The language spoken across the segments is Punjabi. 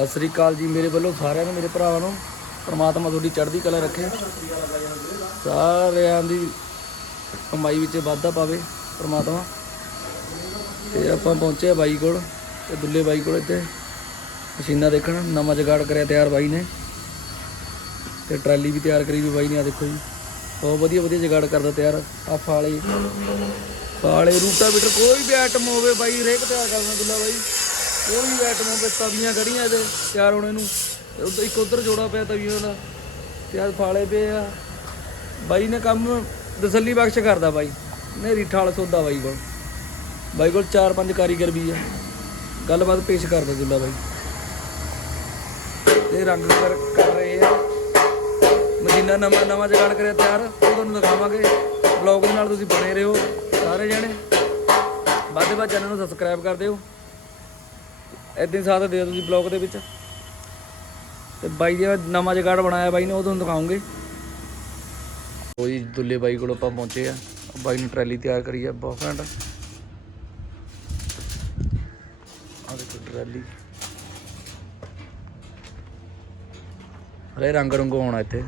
ਸਤਿ ਸ੍ਰੀ ਅਕਾਲ ਜੀ, ਮੇਰੇ ਵੱਲੋਂ ਸਾਰਿਆਂ ਨੂੰ, ਮੇਰੇ ਭਰਾਵਾਂ ਨੂੰ, ਪਰਮਾਤਮਾ ਤੁਹਾਡੀ ਚੜ੍ਹਦੀ ਕਲਾ ਰੱਖੇ। ਸਾਰਿਆਂ ਦੀ ਕਮਾਈ ਵਿੱਚ ਵਾਧਾ ਪਾਵੇ ਪਰਮਾਤਮਾ। ਤੇ ਆਪਾਂ ਪਹੁੰਚੇ ਆ ਬਾਈ ਕੋਲ, ਤੇ ਦੁੱਲੇ ਬਾਈ ਕੋਲ ਇੱਥੇ। ਮਸ਼ੀਨਾਂ ਦੇਖਣ, ਨਵਾਂ ਜਗਾੜ ਕਰਿਆ ਤਿਆਰ ਬਾਈ ਨੇ। ਤੇ ਟਰਾਲੀ ਵੀ ਤਿਆਰ ਕਰੀ ਵੀ ਬਾਈ ਨੇ ਆ ਦੇਖੋ ਜੀ। ਬਹੁਤ ਵਧੀਆ ਵਧੀਆ ਜਗਾੜ ਕਰਦਾ ਤਿਆਰ। ਆ ਫਾਲੇ ਫਾਲੇ ਰੂਟਾਵੀਟਰ, ਕੋਈ ਵੀ ਆਈਟਮ ਹੋਵੇ ਬਾਈ, ਹਰੇਕ ਤਿਆਰ ਕਰਦਾ ਦੁੱਲਾ ਬਾਈ। ਕੋਈ ਵੀ ਆਈਟਮਾਂ ਹੋਵੇ ਤਵੀਆਂ ਖੜੀਆਂ ਇਹਦੇ, ਤਿਆਰ ਹੋਣੇ ਨੂੰ। ਤੇ ਉੱਧਰ ਇੱਕ ਉਧਰ ਜੋੜਾ ਪਿਆ ਤਵੀਆਂ ਦਾ, ਤੇ ਫਾਲੇ ਪਏ ਆ। ਬਾਈ ਨੇ ਕੰਮ ਤਸੱਲੀ ਬਖਸ਼ ਕਰਦਾ ਬਾਈ। ਨੇਰੀ ਠਾਲ ਸੋਦਾ ਬਾਈ ਕੋਲ। ਬਾਈ ਕੋਲ ਚਾਰ ਪੰਜ ਕਾਰੀਗਰ ਵੀ ਆ। ਗੱਲਬਾਤ ਪੇਸ਼ ਕਰਦਾ ਦੁੱਲਾ ਬਾਈ। ਇਹ ਰੰਗ ਕਰ ਕਰ ਰਹੇ ਆ। ਮਸ਼ੀਨਾਂ ਨਵਾਂ ਨਵਾਂ ਜਗਾੜ ਕਰਿਆ ਤਿਆਰ। ਉਹ ਤੁਹਾਨੂੰ ਦਿਖਾਵਾਂਗੇ। ਬਲੌਗ ਦੇ ਨਾਲ ਤੁਸੀਂ ਬਣੇ ਰਹੋ, ਸਾਰੇ ਜਣੇ। ਵੱਧ ਵੱਧ ਚੈਨਲ ਨੂੰ ਸਬਸਕ੍ਰਾਈਬ ਕਰ ਦਿਓ। ਇਦਾਂ ਸਾਥ ਦਿਓ ਤੁਸੀਂ ਬਲੌਗ ਦੇ ਵਿੱਚ। ਤੇ ਬਾਈ ਜੀ ਨਵਾਂ ਜਗਾੜ ਬਣਾਇਆ ਬਾਈ ਨੇ ਉਹ ਤੁਹਾਨੂੰ ਦਿਖਾਉਂਗੇ। ਉਹ ਜੀ ਦੁੱਲੇ ਬਾਈ ਕੋਲ ਆਪਾਂ ਪਹੁੰਚੇ ਆ। ਬਾਈ ਨੇ ਟਰੈਲੀ ਤਿਆਰ ਕਰੀ ਆ ਬਹੁਤ ਘੈਂਟ। ਆ ਦੇਖੋ ਟਰੈਲੀ। ਹਰੇ ਰੰਗ ਰੰਗੋ ਹੋਣਾ ਇੱਥੇ।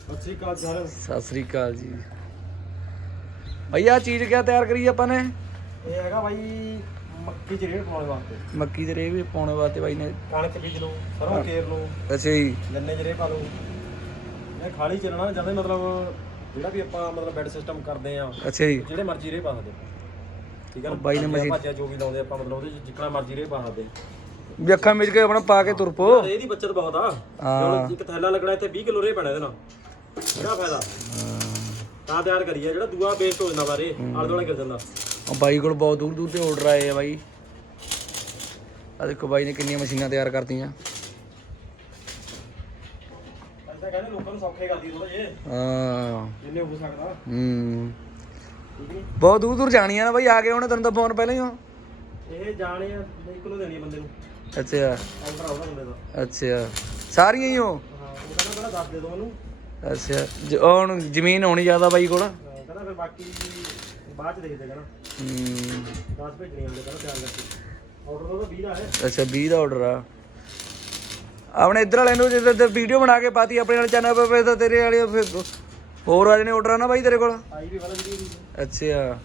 ਸਤਿ ਸ਼੍ਰੀ ਅਕਾਲ ਸਰ। ਸਤਿ ਸ੍ਰੀ ਅਕਾਲ ਜੀ। ਭਈਆ ਚੀਜ਼ ਕਿਆ ਤਿਆਰ ਕਰੀ ਆਪਾਂ ਨੇ? ਇਹ ਹੈਗਾ ਬਾਈ ਮੱਕੀ ਚ ਰੇਹ ਪਾਉਣ ਵਾਸਤੇ। ਮੱਕੀ ਦੇ ਰੇਹ ਵੀ ਪਾਉਣ ਵਾਸਤੇ ਬਾਈ ਨੇ। ਕਣਕ ਬੀਜ ਲਓ ਸਰੋਂ ਕੇਰ ਲਓ ਅੱਛਾ ਜੀ। ਗੰਨੇ ਚ ਰੇਹ ਪਾ ਲਓ। ਇਹ ਖਾਲੀ ਚੱਲਣਾ ਜਾਂਦੇ ਮਤਲਬ ਜਿਹੜਾ ਵੀ ਆਪਾਂ ਮਤਲਬ ਬੈੱਡ ਸਿਸਟਮ ਕਰਦੇ ਆ ਅੱਛਾ ਜੀ। ਜਿਹੜੇ ਮਰਜ਼ੀ ਰੇਹ ਪਾ ਸਕਦੇ। ਠੀਕ ਹੈ ਨਾ? ਬਾਈ ਨੇ ਮਸ਼ੀਨ- ਭਾਜੀਆਂ ਜੋ ਵੀ ਲਾਉਂਦੇ ਆਪਾਂ ਮਤਲਬ ਉਹਦੇ ਚ ਜਿੱਕਣਾ ਮਰਜ਼ੀ ਰੇਹ ਪਾ ਸਕਦੇ। ਵੀ ਅੱਖਾਂ ਮਿਚ ਕੇ ਆਪਣਾ ਪਾ ਕੇ ਤੁਰ ਪੋ ਇਹਦੀ ਬੱਚਤ ਬਹੁਤ ਆ। ਹਾਂ। ਹੁਣ ਇੱਕ ਥੈਲਾ ਲੱਗਣਾ ਇੱਥੇ 20 ਕਿਲੋ ਰੇਹ ਪੈਣਾ ਇਹਦੇ ਨਾਲ। ਕਿਹੜਾ ਫਾਇਦਾ? ਤਾਂ ਤਿਆਰ ਕਰੀਏ ਜਿਹੜਾ ਦੂਆ ਵੇਸਟ ਹੋ ਜਾਂਦਾ ਬਾਰੇ ਆਲੇ ਦੁਆਲੇ ਗਿਰ ਜਾਂਦਾ। ਆ ਬਾਈ ਕੋਲ ਬਹੁਤ ਦੂਰ ਦੂਰ ਤੇ ਆਰਡਰ ਆਏ ਆ ਬਾਈ। ਆ ਦੇਖੋ ਬਾਈ ਨੇ ਕਿੰਨੀਆਂ ਮਸ਼ੀਨਾਂ ਤਿਆਰ ਕਰਤੀਆਂ। ਐਸਾ ਕਹਿੰਦੇ ਲੋਕਾਂ ਨੂੰ ਸੌਖੇ ਕਰਦੀ ਥੋੜਾ ਜੇ ਹਾਂ। ਜਿੰਨੇ ਹੋ ਸਕਦਾ। ਹੂੰ। ਠੀਕ ਨੀ ਬਹੁਤ ਦੂਰ ਦੂਰ ਜਾਣੀਆਂ ਨਾ ਬਾਈ ਆ ਗਏ ਉਹਨੇ ਤੈਨੂੰ ਤਾਂ ਫੋਨ ਪਹਿਲਾਂ ਹੀ ਹੋ ਇਹ ਜਾਣੇ ਆ ਇੱਕ ਨੂੰ ਦੇਣੀ ਆ ਬੰਦੇ ਨੂੰ। ਅੱਛਾ। ਆਰਡਰ ਆਉਣਾ ਬੰਦੇ ਦਾ। ਅੱਛਾ। ਸਾਰੀਆਂ ਹੀ ਹੋ ਹਾਂ ਉਹ ਕਹਿੰਦਾ ਪਹਿਲਾਂ ਦੱਸ ਦੇ ਦੋ ਮੈਨੂੰ ਅੱਛਾ। ਜ- ਉਹ ਹੁਣ ਜ਼ਮੀਨ ਹੋਣੀ ਜ਼ਿਆਦਾ ਬਾਈ ਕੋਲ। ਕਹਿੰਦਾ ਫਿਰ ਬਾਕੀ ਬਾਅਦ ਚ ਦੇਖਦੇ ਕਹਿੰਦਾ। 10 ਭੇਜਣੀ ਹੁੰਦੇ ਕਹਿੰਦਾ ਤਿਆਰ ਕਰਕੇ ਆਰਡਰ ਤਾਂ 20 ਦਾ ਹੈ। ਅੱਛਾ 20 ਦਾ ਆਰਡਰ ਆ। ਆਪਣੇ ਇੱਧਰ ਵਾਲੇ ਨੂੰ ਜਦੋਂ ਵੀਡੀਓ ਬਣਾ ਕੇ ਪਾਤੀ ਆਪਣੇ ਵਾਲੇ ਚੈਨਲ 'ਤੇ ਤਾਂ ਤੇਰੇ ਵਾਲੇ ਫਿਰ ਹੋਰ ਆ ਨੇ ਆਰਡਰ ਆ ਨਾ ਬਾਈ ਤੇਰੇ ਕੋਲ? ਆਈ ਵੀ ਪਹਿਲਾਂ ਜਿਹੜੀ ਅੱਛਾ।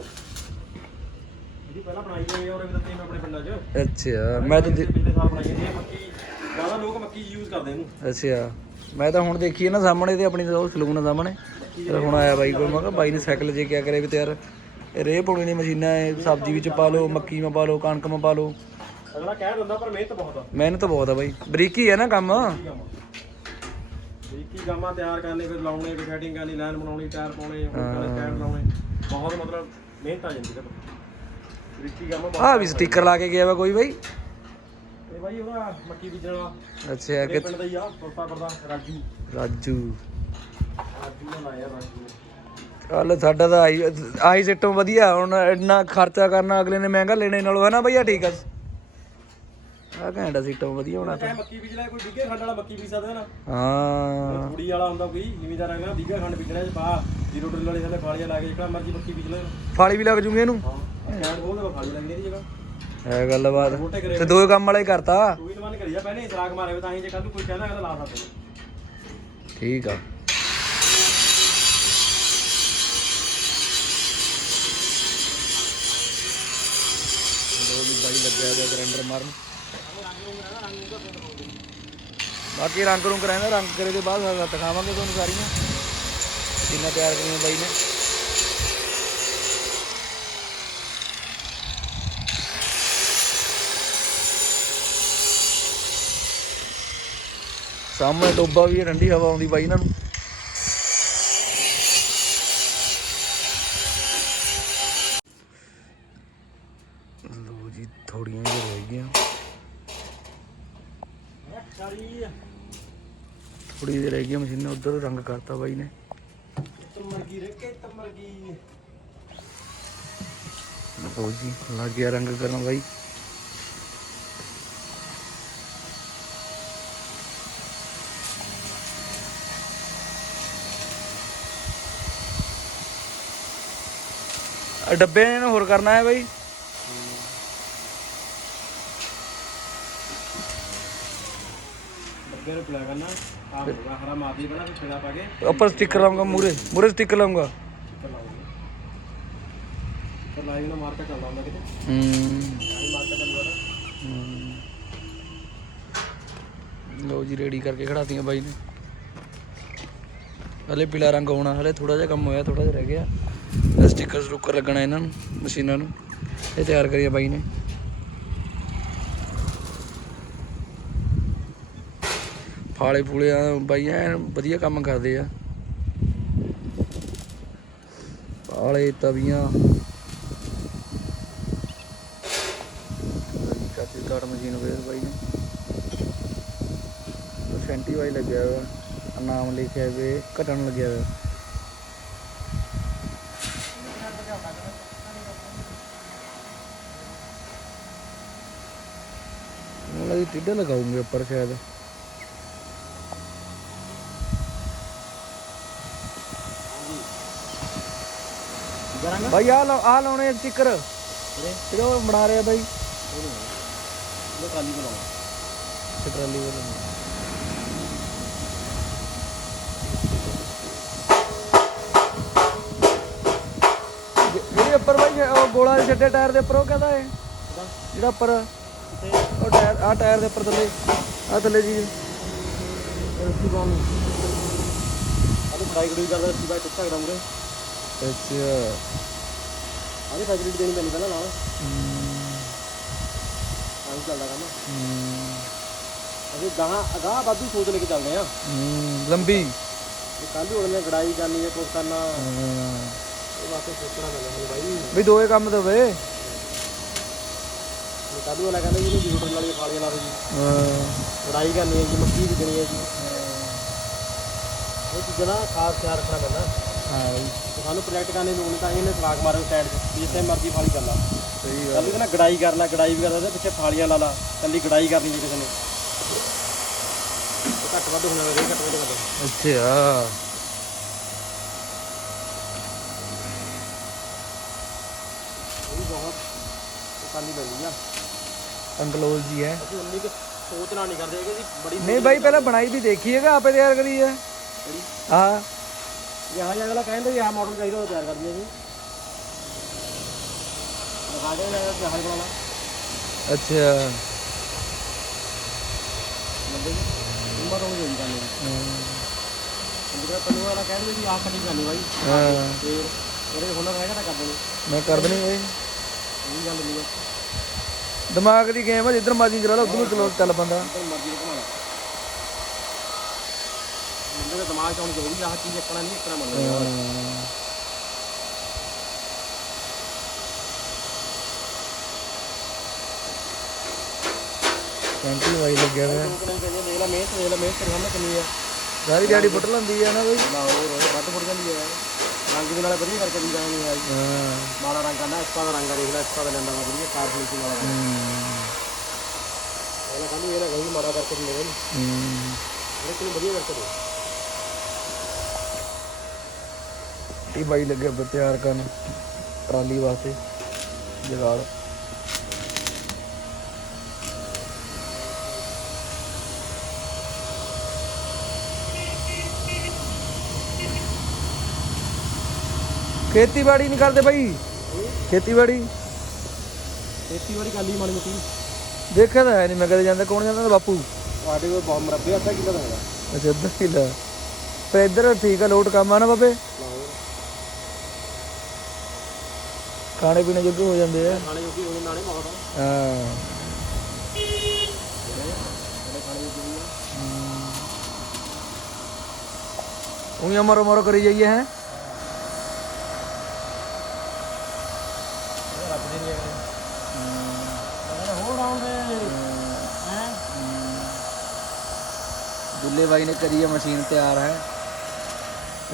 ਜਿਹੜੀ ਪਹਿਲਾਂ ਬਣਾਈ ਹੋਈ ਹੈ ਉਹ ਵੀ ਦਿੱਤੀ ਮੈਂ ਆਪਣੇ ਪਿੰਡਾਂ 'ਚ। ਅੱਛਾ ਮੈਂ ਤਾਂ ਦੇ- ਪਿਛਲੇ ਸਾਲ ਬਣਾਈ ਸੀ ਇਹ ਮੱਕੀ ਜ਼ਿਆਦਾ ਲੋਕ ਮੱਕੀ ਯੂਜ਼ ਕਰਦੇ ਇਹਨੂੰ। ਅੱਛਾ ਮੈਂ ਤਾਂ ਹੁਣ ਦੇਖੀ ਹੈ ਨਾ ਸਾਹਮਣੇ ਤੇ ਆਪਣੀ ਉਹ ਸਲੂਨ ਸਾਹਮਣੇ। ਤੇ ਹੁਣ ਆਇਆ ਬਾਈ ਕੋਲ ਮੈਂ ਕਿਹਾ ਬਾਈ ਨੇ ਸਾਈਕਲ ਜੇ ਕਿਆ ਕਰੇ ਵੀ ਤਿਆਰ। ਇਹ ਰੇਹ ਪਾਉਣੀ ਦੀ ਮਸ਼ੀਨਾਂ ਹੈ ਸਬਜ਼ੀ ਵਿੱਚ ਪਾ ਲਓ ਮੱਕੀ ਮਾ ਪਾ ਲਓ ਕਣਕ ਮਾ ਪਾ ਲਓ। ਅਗਲਾ ਕਹਿ ਦਿੰਦਾ ਪਰ ਮਿਹਨਤ ਬਹੁਤ ਆ। ਮਿਹਨਤ ਬਹੁਤ ਆ ਬਾਈ। ਬਰੀਕੀ ਹੈ ਨਾ ਕੰਮ? ਕੀ ਕੰਮ ਕੀ ਗਾਮਾ ਤਿਆਰ ਕਰਨੇ ਫਿਰ ਲਾਉਣੇ ਫਿਰ ਸੈਟਿੰਗ ਕਰਨੀ ਲਾਈਨ ਬਣਾਉਣੀ ਟਾਇਰ ਪਾਉਣੇ ਹੋਰ ਸਟੈਂਡ ਲਾਉਣੇ ਬਹੁਤ ਮਤਲਬ ਮਿਹਨਤ ਆ ਜਾਂਦੀ ਹੈ ਬਰੀਕੀ ਗਾਮਾ ਆਹ ਵੀ ਸਟicker ਲਾ ਕੇ ਗਿਆ ਵਾ ਕੋਈ ਬਾਈ? ਇਹ ਬਾਈ ਉਹਦਾ ਮੱਕੀ ਬੀਜਣ ਵਾਲਾ। ਅੱਛਾ ਕਿ ਪਿੰਡ ਦਾ ਹੀ ਆ ਕਰਦਾ ਰਾਜੂ। ਰਾਜੂ। ਰਾਜੂ ਨੇ ਲਾਇਆ ਰਾਜੂ। ਕੱਲ ਸਾਡਾ ਤਾਂ ਆਈ ਆਈ ਸਿਸਟਮ ਵਧੀਆ ਹੁਣ ਇੰਨਾ ਖਰਚਾ ਕਰਨਾ ਅਗਲੇ ਨੇ ਮਹਿੰਗਾ ਲੈਣੇ ਨਾਲੋਂ ਹੈ ਨਾ ਭਈਆ ਠੀਕ ਆ? ਆ ਘੈਂਟਾ ਸਿਸਟਮ ਵਧੀਆ ਹੋਣਾ ਤਾਂ। ਮੱਕੀ ਬੀਜ ਲੈ ਕੋਈ ਡਿੱਗੇ ਖੰਡ ਵਾਲਾ ਮੱਕੀ ਬੀਜ ਸਕਦਾ ਨਾ। ਹਾਂ। ਕੁੜੀ ਵਾਲਾ ਹੁੰਦਾ ਕੋਈ ਜ਼ਿਮੀਦਾਰ ਹੈਗਾ ਡਿੱਗਾ ਖੰਡ ਬੀਜਣਾ ਚ ਪਾ ਜ਼ੀਰੋ ਡਰਿਲ ਵਾਲੇ ਥੱਲੇ ਫਾਲੀਆਂ ਲਾ ਕੇ ਜਿਹੜਾ ਮਰਜ਼ੀ ਮੱਕੀ ਬੀਜ ਲੈ। ਫਾਲੀ ਵੀ ਲੱਗ ਜੂਗੇ ਇਹਨੂੰ? ਹਾਂ ਸਟੈਂਡ ਉਹ ਤਾਂ ਫਾਲੀ ਲੱਗਣੀ ਇਹਦੀ ਜਗ੍ਹਾ। ਹੈ ਗੱਲਬਾਤ। ਤੇ ਦੋ ਕੰਮ ਵਾਲਾ ਕਰਤਾ। ਤੂੰ ਵੀ ਮਨ ਕਰੀ ਜਾ ਪਹਿਲੇ ਸਰਾਗ ਮਾਰੇ ਤਾਂ ਹੀ ਜੇ ਕੱਲ ਨੂੰ ਕੋਈ ਕਹਿੰਦਾ ਕਹਿੰਦਾ ਲਾ ਸਕਦੇ ਠੀਕ ਆ। ਲੱਗਿਆ ਹੋਇਆ ਗ੍ਰੈਂਡਰ ਮਾਰਨ। ਬਾਕੀ ਰੰਗ ਰੁੰਗ ਰਹਿੰਦਾ ਰੰਗ ਕਰੇ ਦੇ ਬਾਅਦ ਸਾਰਾ ਦਿਖਾਵਾਂਗੇ ਤੁਹਾਨੂੰ ਸਾਰੀਆਂ। ਜਿੰਨਾ ਤਿਆਰ ਕਰੀਆਂ ਬਾਈ ਨੇ। ਸਾਹਮਣੇ ਟੋਬਾ ਵੀ ਹੈ, ਠੰਡੀ ਹਵਾ ਆਉਂਦੀ ਬਾਈ ਇਹਨਾਂ ਨੂੰ। ਥੋੜੀ ਜਿਹੀ ਰਹਿ ਗਈ ਮਸ਼ੀਨ ਉਧਰ ਰੰਗ ਕਰਤਾ ਬਾਈ ਨੇ। ਤਮਰ ਗਈ ਰੇ ਕੇ ਤਮਰ ਗਈ ਲੋ ਜੀ ਲੱਗ ਗਿਆ ਰੰਗ ਕਰਨ ਬਾਈ। ਡੱਬੇ ਨੇ ਹੋਰ ਕਰਨਾ ਹੈ ਬਾਈ। ਉੱਪਰ ਸਟicker ਲਾਉਂਗਾ ਮੂਰੇ ਮੂਰੇ ਸਟicker ਲਾਉਂਗਾ ਉੱਪਰ ਲੋ ਜੀ ਰੈਡੀ ਕਰਕੇ ਖੜਾਤੀਆਂ ਬਾਈ ਨੇ। ਹਲੇ ਪੀਲਾ ਰੰਗ ਹੋਣਾ ਹਲੇ ਥੋੜਾ ਜਿਹਾ ਕੰਮ ਹੋਇਆ ਥੋੜਾ ਜਿਹਾ ਰਹਿ ਗਿਆ। ਸਟicker ਸਟੂਕਰ ਲੱਗਣਾ ਇਹਨਾਂ ਨੂੰ ਮਸ਼ੀਨਾਂ ਨੂੰ। ਇਹ ਤਿਆਰ ਕਰੀਆ ਬਾਈ ਨੇ। ਫਾਲੇ ਫੂਲੇ ਆ, ਬਾਈ ਐਨ ਵਧੀਆ ਕੰਮ ਕਰਦੇ ਆ। ਫਾਲੇ ਤਵੀਆਂ। ਕਾਫੀ ਕਾਟ ਮਸ਼ੀਨ ਵੇਰ ਬਾਈ ਨੇ। ਸੈਂਟੀ ਵਾਈ ਲੱਗਿਆ ਹੋਇਆ। ਨਾਮ ਲਿਖਿਆ ਵੇ, ਘਟਣ ਲੱਗਿਆ ਹੋਇਆ। ਮੈਨੂੰ ਲੱਗਦਾ ਟਿੱਡਾ ਲਗਾਉਂਗੇ ਉੱਪਰ ਸ਼ਾਇਦ। ਕਰਾਂਗਾ। ਬਾਈ ਆ ਆ ਲਾਉਣੇ ਸਟicker ਵੀਰੇ ਜਿਹੜਾ ਉਹ ਬਣਾ ਰਿਹਾ ਬਾਈ। ਇਹ ਟਰਾਲੀ ਬਣਾਉਣਾ ਟਰਾਲੀ ਵਾਲਾ ਜਿਹੜੀ ਉੱਪਰ ਬਾਈ ਉਹ ਗੋਲਾ ਦੇ ਛੱਡੇ ਟਾਇਰ ਦੇ ਉੱਪਰ ਉਹ ਕਹਿੰਦਾ ਹੈ ਜਿਹੜਾ ਉੱਪਰ ਉਹ ਟਾਇਰ ਆ ਟਾਇਰ ਦੇ ਉੱਪਰ ਥੱਲੇ। ਆ ਥੱਲੇ ਜੀ। ਰਸੀ ਕੌਣ ਆਦੇ ਫਰਾਈ ਗੜੀ ਕਰਦਾ ਰਸੀ ਬਾਈ ਟੁੱਟਾ ਕਰਾਂ ਮੁਰੇ ਅੱਛਾ। ਆਦੇ ਫੈਸਿਲਿਟੀ ਦੇਣੀ ਪੈਣੀ ਪਹਿਲਾਂ ਨਾਲ। ਆਹੀ ਚੱਲਦਾ ਕੰਮ। ਅਸੀਂ ਗਾਹਾਂ ਅਗਾਹ ਵਾਧੂ ਸੋਚ ਲੈ ਕੇ ਚੱਲਦੇ ਆ ਹੂੰ ਲੰਬੀ। ਇਹ ਕੱਲ ਹੀ ਉਹਨੇ ਗੜਾਈ ਕਰਨੀ ਹੈ ਕੁਝ ਕਰਨਾ। ਇਹ ਵਾਸਤੇ ਸੋਚਣਾ ਪੈਂਦਾ ਮੈਨੂੰ ਬਾਈ। ਵੀ ਦੋਏ ਕੰਮ ਤੇ ਵੇ ਕੱਲ ਵਾਲਾ ਕਹਿੰਦਾ ਜੀ ਇਹਨੂੰ ਕੰਪਿਊਟਰ ਵਾਲੀ ਫਾਲੀਆਂ ਲਾ ਦਿਓ ਜੀ। ਗੜਾਈ ਕਰਨੀ ਹੈ ਜੀ ਮੱਕੀ ਬੀਜਣੀ ਹੈ ਜੀ। ਇਹ ਚੀਜ਼ਾਂ ਦਾ ਖਾਸ ਖਿਆਲ ਰੱਖਣਾ ਪੈਂਦਾ। ਹਾਂ ਤੇ ਸਾਨੂੰ ਪ੍ਰੋਜੈਕਟ ਕਰਨੇ ਨੂੰ ਤਾਂ ਹੀ ਇਹਨੇ ਸਲਾਕ ਮਾਰੇ ਸਾਈਡ 'ਚ ਜਿੱਥੇ ਮਰਜ਼ੀ ਫਾਲੀ ਕਰ ਲਾ। ਸਹੀ ਕੱਲ ਕਹਿੰਦਾ ਗੜਾਈ ਕਰ ਲਾ ਗੜਾਈ ਵੀ ਕਰਦਾ ਤੇ ਪਿੱਛੇ ਫਾਲੀਆਂ ਲਾ ਲਾ ਕੱਲੀ ਗੜਾਈ ਕਰਨੀ ਜੀ ਕਿਸੇ ਨੇ। ਘੱਟ ਵੱਧ ਹੋਣਾ ਵੇ ਘੱਟ ਵੱਧ ਕਰਦਾ ਅੱਛਾ। ਇਹ ਬਹੁਤ ਕਰਨੀ ਪੈਂਦੀ ਆ। ਅੰਕਲੋਲ ਜੀ ਹੈ। ਅਸੀਂ ਉਨੀ ਕੁ ਸੋਚਣਾ ਨਹੀਂ ਕਰਦੇ ਹੈਗੇ ਜੀ ਬੜੀ ਨਹੀਂ ਬਾਈ ਪਹਿਲਾਂ ਬਣਾਈ ਵੀ ਦੇਖੀ ਹੈਗਾ ਆਪੇ ਤਿਆਰ ਕਰੀ ਹੈ। ਜਿਹੜੀ ਯਹਾਂ ਅਗਲਾ ਕਹਿੰਦੇ ਵੀ ਆਹ ਮਾਡਲ ਚਾਹੀਦਾ ਉਹ ਤਿਆਰ ਕਰ ਦਈਏ ਜੀ ਲਗਾ ਦੇ ਲੈ ਜਹਾਜ਼ ਬਣਾ ਲਾ ਅੱਛਾ ਬੰਦੇ ਜੀ ਉਮਰ ਹੋ ਗਈ ਕਰਨੀ ਜਿਹੜਾ ਤੈਨੂੰ ਵਾਲਾ ਕਹਿੰਦੇ ਵੀ ਆਹ ਕਟਿੰਗ ਕਰਨੀ ਬਾਈ ਹਾਂ ਤੇ ਉਹਦੇ ਹੁਨਰ ਹੈਗਾ ਤਾਂ ਕਰ ਦੇਣੀ ਮੈਂ ਕਰ ਦਣੀ ਇਹ ਵੀ ਗੱਲ ਨਹੀਂ ਦਿਮਾਗ ਦੀ ਗੇਮ ਹੈ ਜਿੱਧਰ ਮਰਜ਼ੀ ਚਲਾ ਲਓ ਉਧਰ ਨੂੰ ਚਲੋ ਚੱਲ ਬੰਦਾ ਜਿੱਦਾਂ ਮਰਜ਼ੀ ਨੂੰ ਘੁਮਾ ਲਾ ਬੰਦੇ ਦੇ ਦਿਮਾਗ 'ਚ ਆਉਣੀ ਚਾਹੀਦੀ ਆਹ ਚੀਜ਼ ਇੱਕਣਾ ਨਹੀਂ ਇੱਕਣਾ ਮੰਨਣਾ ਸੈਂਟੀ ਵਾਈ ਲੱਗਿਆ ਹੋਇਆ ਲੋਕ ਨੇ ਕਹਿੰਦੇ ਦੇਖ ਲੈ ਮਿਹਨਤ ਦੇਖ ਲੈ ਮਿਹਨਤ ਤੇਰੀ ਹਮਤ ਕਿੰਨੀ ਆ ਸਾਰੀ ਦਿਹਾੜੀ ਪੁੱਟ ਲੈਂਦੀ ਹੈ ਨਾ ਬਈ ਨਾ ਹੋਰ ਵੱਧ ਫੁੱਟ ਜਾਂਦੀ ਹੈ ਰੰਗ ਵੀ ਨਾਲੇ ਵਧੀਆ ਕਰਕੇ ਦੀ ਜਾਣੀ ਹੈ ਹਾਂ ਮਾੜਾ ਰੰਗ ਆਂਦਾ ਇਸਪਾ ਦਾ ਰੰਗ ਆ ਦੇਖ ਲੈ ਇਸਪਾ ਦਾ ਲੈਂਦਾ ਵਾ ਵਧੀਆ ਕਾਰ ਫਿਨਿਸ਼ਿੰਗ ਵਾਲਾ ਹੂੰ ਪਹਿਲਾਂ ਕਹਿੰਦੀ ਇਹ ਨਾ ਕਹੀ ਮਾੜਾ ਕਰਕੇ ਦਿੰਦੇ ਨੇ ਹੂੰ ਇਹ ਤੈਨੂੰ ਵਧੀਆ ਕਰਕੇ ਦੇ ਇਹ ਬਾਈ ਲੱਗਿਆ ਬ ਤਿਆਰ ਕਰਨ ਟਰਾਲੀ ਵਾਸਤੇ ਜਗਾੜ। ਖੇਤੀਬਾੜੀ ਨਹੀਂ ਕਰਦੇ ਬਾਈ? ਖੇਤੀਬਾੜੀ? ਖੇਤੀਬਾੜੀ ਕਰ ਲਈ ਮਾੜੀ ਮੋਟੀ। ਦੇਖਿਆ ਤਾਂ ਹੈ ਨਹੀਂ ਮੈਂ ਕਦੇ ਜਾਂਦਾ ਕੌਣ ਜਾਂਦਾ ਬਾਪੂ? ਸਾਡੇ ਕੋਲ ਬਹੁਤ ਮਰਬੇ ਅੱਧਾ ਕਿਲੋ ਦਾ ਹੈਗਾ। ਅੱਛਾ ਅੱਧਾ ਕਿਲਾ। ਪਰ ਇੱਧਰ ਠੀਕ ਆ ਲੋਟ ਕੰਮ ਆ ਨਾ ਬਾਬੇ? ਖਾਣੇ ਪੀਣੇ ਜੋਗੇ ਹੋ ਜਾਂਦੇ ਆ। ਖਾਣੇ ਜੋਗੀ ਨਾਲੇ ਹਾਂ। ਉਹੀ ਮਰੋ ਕਰੀ ਜਾਈਏ ਹੈ। ਇਹ ਰੱਬ ਦੇ ਨਹੀਂ ਹੈਗੇ ਹੋਰ ਆਉਂਦੇ ਹੈ। ਦੁੱਲੇ ਬਾਈ ਨੇ ਕਰੀ ਆ ਮਸ਼ੀਨ ਤਿਆਰ ਹੈ।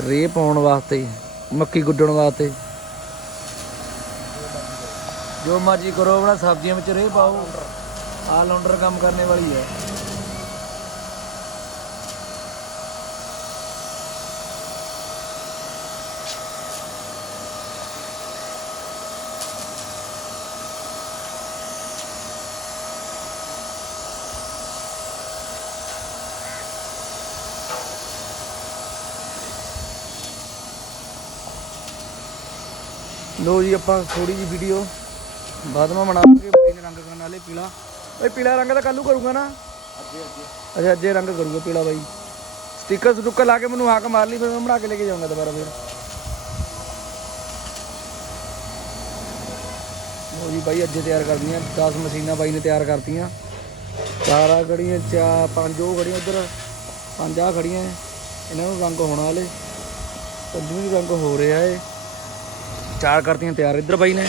ਰੇ ਪਾਉਣ ਵਾਸਤੇ ਮੱਕੀ ਗੁੱਡਣ ਵਾਸਤੇ। ਜੋ ਮਰਜ਼ੀ ਕਰੋ, ਆਪਣਾ ਸਬਜ਼ੀਆਂ ਵਿੱਚ ਰੇ ਪਾਓ। ਆਲ ਰਾਊਂਡਰ ਕੰਮ ਕਰਨੇ ਵਾਲੀ ਹੈ। ਲੋ ਜੀ, ਆਪਾਂ ਥੋੜੀ ਜੀ ਵੀਡੀਓ ਬਾਅਦ ਵਿੱਚ ਬਣਾਵਾਂਗੇ ਬਾਈ ਨੇ ਰੰਗ ਕਰਨ ਵਾਲੇ ਪੀਲਾ। ਓਏ ਪੀਲਾ ਰੰਗ ਤਾਂ ਕੱਲੂ ਕਰੂੰਗਾ ਨਾ? ਅੱਗੇ ਅੱਗੇ ਅੱਛਾ, ਅੱਜੇ ਰੰਗ ਕਰੂੰਗਾ ਪੀਲਾ ਬਾਈ। ਸਟicker ਸਟੁੱਕਰ ਲਾ ਕੇ ਮੈਨੂੰ ਹਾਕ ਮਾਰ ਲਈ, ਫਿਰ ਮੈਂ ਬਣਾ ਕੇ ਲੈ ਕੇ ਜਾਊਂਗਾ ਦੁਬਾਰਾ ਫਿਰ। ਉਹ ਜੀ ਬਾਈ, ਅੱਜੇ ਤਿਆਰ ਕਰਦੀਆਂ। 10 ਮਸ਼ੀਨਾਂ ਬਾਈ ਨੇ ਤਿਆਰ ਕਰਤੀਆਂ। ਚਾਰ ਆ ਖੜੀਆਂ ਚਾ ਪੰਜ ਉਹ ਖੜੀਆਂ ਉਧਰ ਪੰਜ ਆ ਖੜੀਆਂ। ਇਹਨਾਂ ਨੂੰ ਰੰਗ ਹੋਣਾ ਵਾਲੇ। ਪੰਜਵੀਂ ਰੰਗ ਹੋ ਰਿਹਾ ਏ। ਚਾਰ ਕਰਤੀਆਂ ਤਿਆਰ ਇੱਧਰ ਬਾਈ ਨੇ।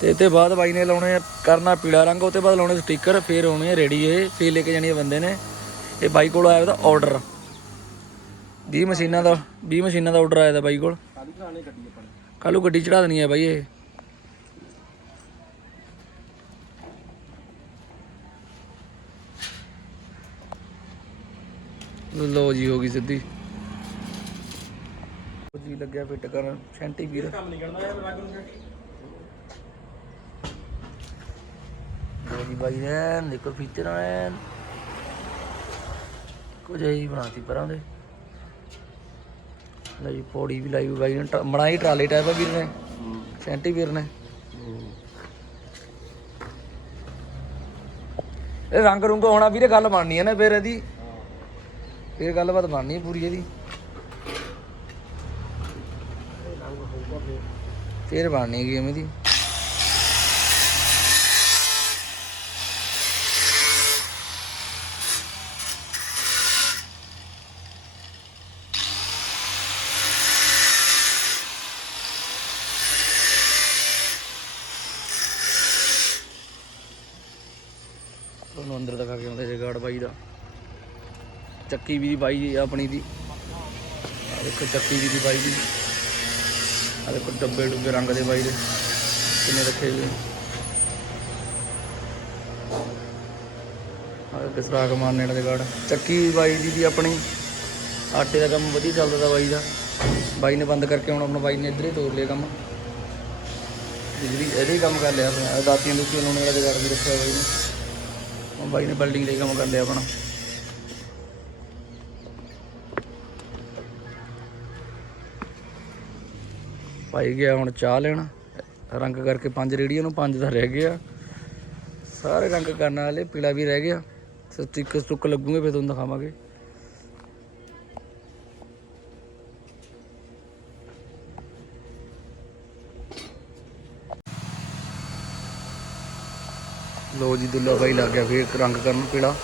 ਤੇ ਇਹ ਤੇ ਬਾਅਦ ਬਾਈ ਨੇ ਲਾਉਣੇ ਆ ਕਰਨਾ ਪੀਲਾ ਰੰਗ ਉਹ ਤੇ ਬਾਅਦ ਲਾਉਣੇ ਸਟicker ਫੇਰ ਹੋਣੇ ਆ ਰੈਡੀ ਇਹ ਫੇਰ ਲੈ ਕੇ ਜਾਣੀ ਆ ਬੰਦੇ ਨੇ। ਇਹ ਬਾਈ ਕੋਲ ਆਇਆ ਉਹਦਾ ਆਰਡਰ 20 ਮਸ਼ੀਨਾਂ ਦਾ 20 ਮਸ਼ੀਨਾਂ ਦਾ ਆਰਡਰ ਆਇਆ ਦਾ ਬਾਈ ਕੋਲ। ਕਾਲੀ ਗੱਡੀ ਚੜਾ ਦੇਣੀ ਹੈ ਬਾਈ ਇਹ। ਲੋ ਜੀ ਹੋ ਗਈ ਸਿੱਧੀ। ਜੀ ਲੱਗਿਆ ਫਿੱਟ ਕਰਨ ਸ਼ੈਂਟੀ ਵੀਰ। ਕੰਮ ਨਹੀਂ ਕਰਨਾ ਯਾਰ ਰੰਗ ਨੂੰ ਛੱਡੀ ਲੋ ਬਾਈ ਨੇ ਦੇਖੋ ਫੀਚਰ ਆਏ ਕੁਝ ਹੀ ਬਣਾਤੀ ਪਰਾਂ ਦੇ। ਲਈ ਪੌੜੀ ਵੀ ਲਾਈ ਹੋਈ ਬਾਈ ਨੇ ਬਣਾਈ ਟਰਾਲੇ ਟਾਈਪ ਆ ਵੀਰ ਨੇ। ਸ਼ੈਂਟੀ ਵੀਰ ਨੇ। ਇਹ ਰੰਗ ਰੁੰਗ ਹੋਣਾ ਵੀਰੇ, ਗੱਲ ਬਣਨੀ ਹੈ ਨਾ ਫਿਰ ਇਹਦੀ। ਫਿਰ ਗੱਲਬਾਤ ਬਣਨੀ ਪੂਰੀ ਇਹਦੀ। ਫਿਰ ਬਣਨੀ ਗੇਮ ਇਹਦੀ ਤੁਹਾਨੂੰ ਅੰਦਰ ਦਿਖਾ ਕੇ ਆਉਂਦੇ ਜੇ ਗਾਰਡ ਬਾਈ ਦਾ ਚੱਕੀ ਵੀ ਦੀ ਬਾਈ ਦੀ ਆਪਣੀ ਦੀ। ਆ ਦੇਖੋ ਚੱਕੀ ਵੀ ਦੀ ਬਾਈ ਦੀ ਆ ਦੇਖੋ ਡੱਬੇ ਡੁੱਬੇ ਰੰਗ ਦੇ ਬਾਈ ਦੇ। ਕਿੰਨੇ ਰੱਖੇ ਹੋਏ ਆ। ਕਿਸ ਰਾਗ ਮਾਰਨੇ ਵਾਲੇ ਗਾਰਡ ਚੱਕੀ ਬਾਈ ਦੀ ਦੀ ਆਪਣੀ। ਆਟੇ ਦਾ ਕੰਮ ਵਧੀਆ ਚੱਲਦਾ ਤਾ ਬਾਈ ਦਾ। ਬਾਈ ਨੇ ਬੰਦ ਕਰਕੇ ਹੁਣ ਆਪਣਾ ਬਾਈ ਨੇ ਇੱਧਰ ਹੀ ਤੋਰ ਲਿਆ ਕੰਮ। ਬਿਜਲੀ ਇਹਦੇ ਹੀ ਕੰਮ ਕਰ ਲਿਆ ਆਪਣਾ। ਦਾਤੀਆਂ ਦੁੱਤੀਆਂ ਲਾਉਣ ਵਾਲਾ ਜਗਾੜ ਵੀ ਰੱਖਿਆ ਬਾਈ ਨੇ। ਬਾਈ ਨੇ ਬਿਲਡਿੰਗ ਦਾ ਹੀ ਕੰਮ ਕਰ ਲਿਆ ਆਪਣਾ। ਭਾਈ ਗਿਆ ਹੁਣ ਚਾਹ ਲੈਣ। ਰੰਗ ਕਰਕੇ ਪੰਜ ਰੇੜੀਆਂ ਨੂੰ, ਪੰਜ ਦਾ ਰਹਿ ਗਿਆ। ਸਾਰੇ ਰੰਗ ਕਰਨ ਵਾਲੇ, ਪੀਲਾ ਵੀ ਰਹਿ ਗਿਆ। ਸਟਿੱਕ ਸੁੱਕ ਲੱਗੂਗੇ, ਫਿਰ ਤੁਹਾਨੂੰ ਦਿਖਾਵਾਂਗੇ। ਲੋ ਜੀ, ਦੁੱਲਾ ਭਾਈ ਲੱਗ ਗਿਆ ਫੇਰ ਰੰਗ ਕਰਨ ਪੀਲਾ।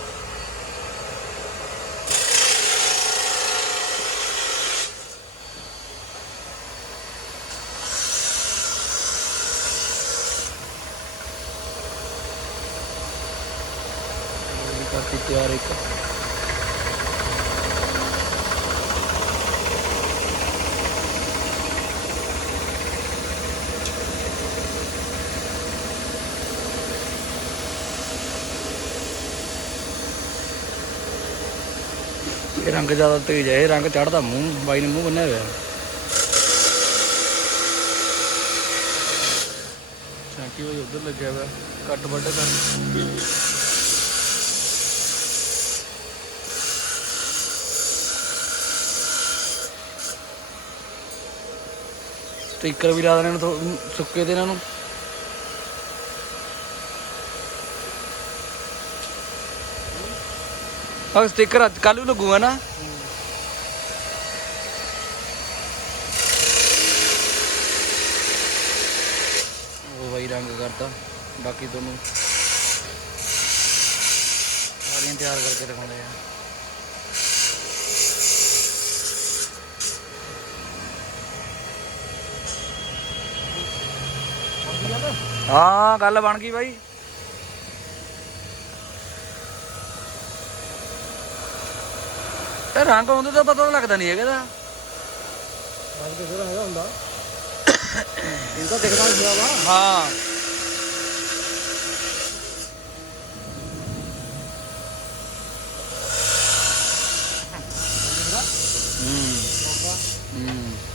ਇਹ ਇੱਕ। ਇਹ ਰੰਗ ਜ਼ਿਆਦਾ ਤੇਜ਼ ਹੈ ਇਹ ਰੰਗ ਚੜਦਾ ਮੂੰਹ, ਬਾਈ ਨੇ ਮੂੰਹ ਬੰਨਿਆ ਹੋਇਆ। ਛਾਂਟੀ ਹੋਈ ਉਧਰ ਲੱਗਿਆ ਹੋਇਆ ਕੱਟ ਵੱਢ ਕਰਨ। ਸਟicker ਵੀ ਲਾ ਦੇਣੇ ਨੇ ਸੁੱਕੇ ਤੇ ਇਹਨਾਂ ਨੂੰ। ਆ ਸਟicker ਅੱਜ ਕੱਲ ਨੂੰ ਲੱਗੂਗਾ ਨਾ। ਉਹ ਬਾਈ ਰੰਗ ਕਰਤਾ, ਬਾਕੀ ਤੁਹਾਨੂੰ ਸਾਰੀਆਂ ਤਿਆਰ ਕਰਕੇ ਦਿਖਾਉਂਦੇ ਆ। ਹਾਂ ਗੱਲ ਬਣ ਗਈ ਬਾਈ। ਇਹ ਰੰਗ ਆਉਂਦੇ ਤਾਂ ਪਤਾ ਲੱਗਦਾ ਨਹੀਂ ਹੈਗਾ ਇਹਦਾ। ਰੰਗ ਤੇ ਜਿਹੜਾ ਹੈਗਾ ਹੁੰਦਾ। ਇਹ ਤਾਂ ਦਿਖਦਾ ਹੁੰਦਾ ਵਾ। ਹਾਂ। ਹੂੰ। ਹੂੰ।